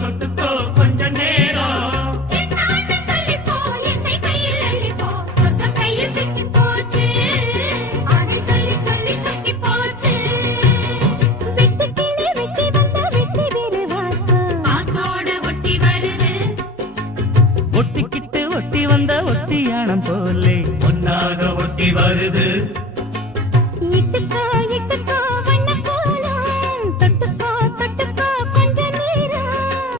தொட்டுக்கோ கொஞ்ச நேரம். ஒட்டிக்கிட்டு ஒட்டி வந்த ஒட்டியானம் போலே ஒன்னாக ஒட்டி வருது